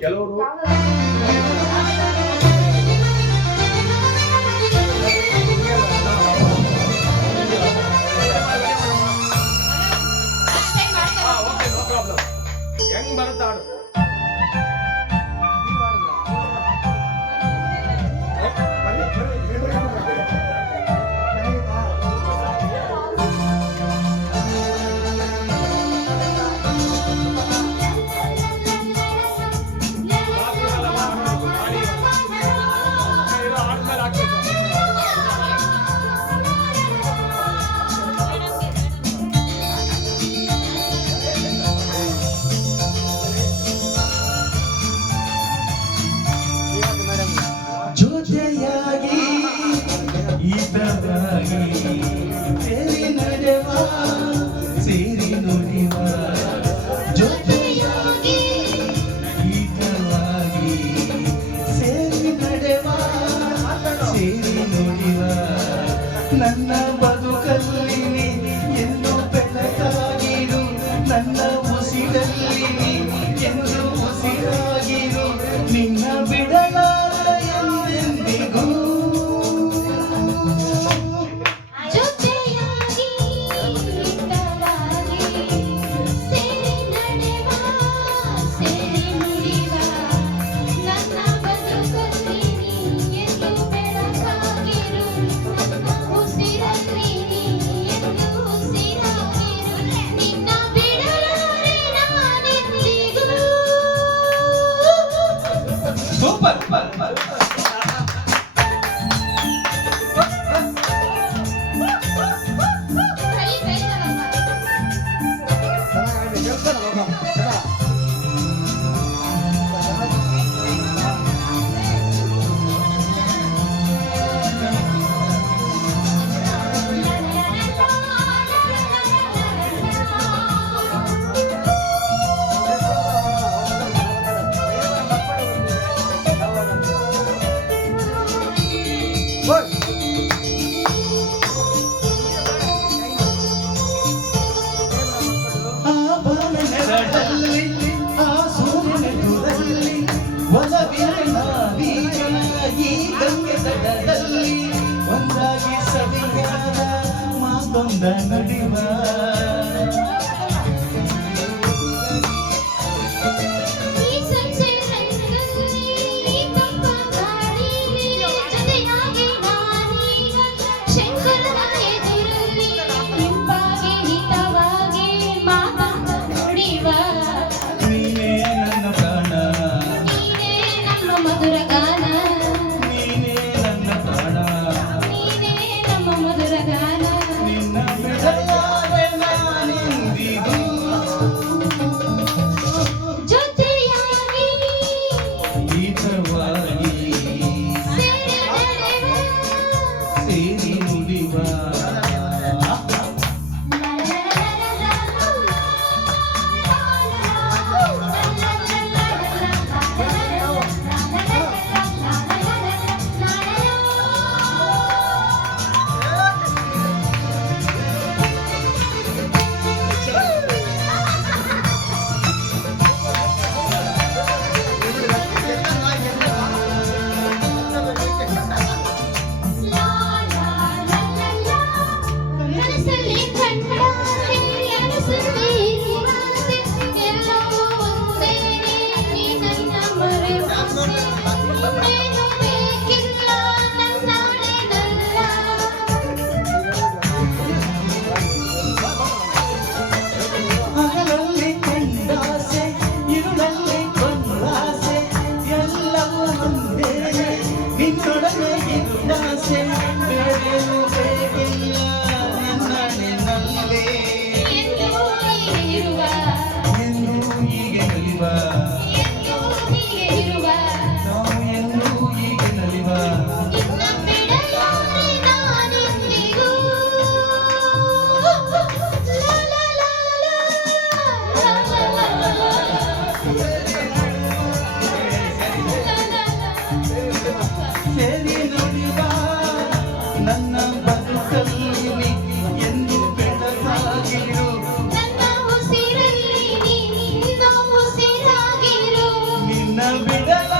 ಕೆಲವರು ನನ್ನ ಒಂದಾಗಿ ಸವಿಯಾದ ಮಾತೊಂದ ನುಡಿವ ನನ್ನ ಬದುಕಲ್ಲಿ ನಿನ್ನ ಬಿಡಲ